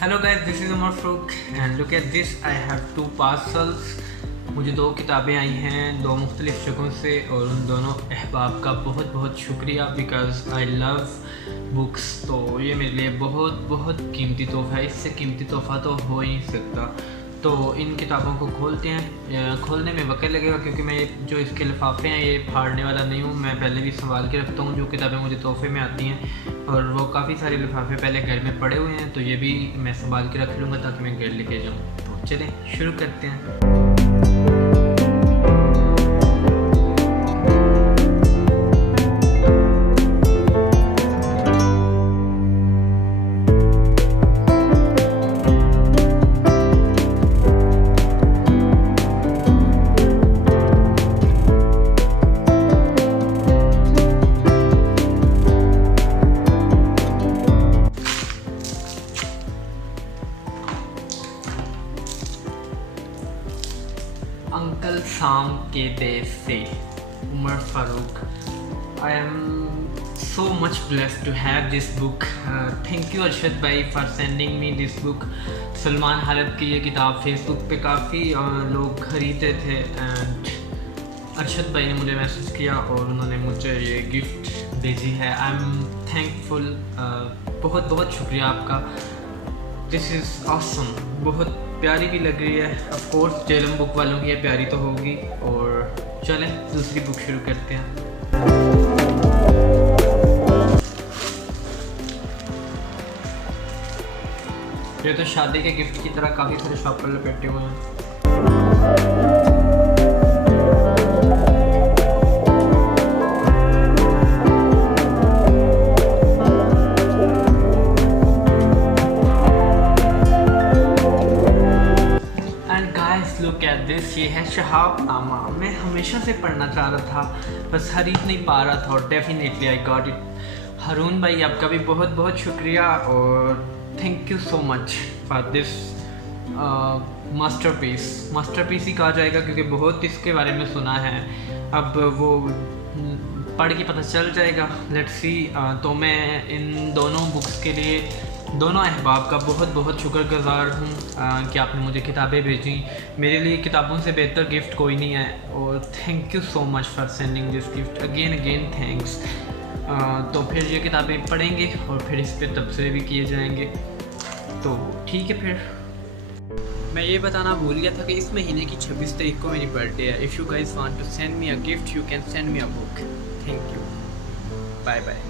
Hello guys, this is Umar Farooq and look at this, I have 2 parcels. मुझे 2 किताबें आई हैं 2 मुख्तलिफ़ जगहों से और उन दोनों अहबाब का बहुत बहुत शुक्रिया बिकॉज़ आई लव बुक्स। तो ये मेरे लिए बहुत बहुत कीमती तोहफ़ा है, इससे कीमती तोहफ़ा तो हो ही नहीं सकता। तो इन किताबों को खोलते हैं। खोलने में वक्त लगेगा क्योंकि मैं जो इसके लिफाफे हैं ये फाड़ने वाला नहीं हूँ। मैं पहले भी संभाल के रखता हूँ जो किताबें मुझे तोहफे में आती हैं, और वो काफ़ी सारे लिफाफे पहले घर में पड़े हुए हैं, तो ये भी मैं संभाल के रख लूँगा ताकि मैं घर लेके जाऊँ। तो चलें शुरू करते हैं। अंकल साम के देश से Umar Farooq. I am so much blessed to have this book. Thank you Arshad भाई for sending me this book. Salman हालत की ये किताब फेसबुक पे काफ़ी लोग ख़रीदते थे एंड अरशद भाई ने मुझे मैसेज किया और उन्होंने मुझे ये गिफ्ट भेजी है। I am thankful. बहुत बहुत शुक्रिया आपका। This is awesome. बहुत प्यारी भी लग रही है। ऑफ कोर्स जेलम बुक वालों की ये प्यारी तो होगी। और चलें दूसरी बुक शुरू करते हैं। ये तो शादी के गिफ्ट की तरह काफ़ी सारे शॉपर लपेटे हुए हैं। लुक एट दिस, ये है शहाबनामा। मैं हमेशा से पढ़ना चाह रहा था, बस खरीद नहीं पा रहा था और definitely I got it. Haroon भाई आपका भी बहुत बहुत शुक्रिया और thank you so much for this masterpiece ही कहा जाएगा क्योंकि बहुत इसके बारे में सुना है। अब वो पढ़ के पता चल जाएगा। Let's see. तो मैं इन दोनों बुक्स के लिए दोनों अहबाब का बहुत बहुत शुक्रगुज़ार हूँ कि आपने मुझे किताबें भेजी। मेरे लिए किताबों से बेहतर गिफ्ट कोई नहीं है और thank you so much for sending this gift. Again thanks. तो फिर ये किताबें पढ़ेंगे और फिर इस पर तबसरे भी किए जाएंगे। तो ठीक है। फिर मैं ये बताना भूल गया था कि इस महीने की 26 तारीख को मेरी बर्थडे है। If you guys want to send me a gift you can send me a book. Thank you. Bye bye.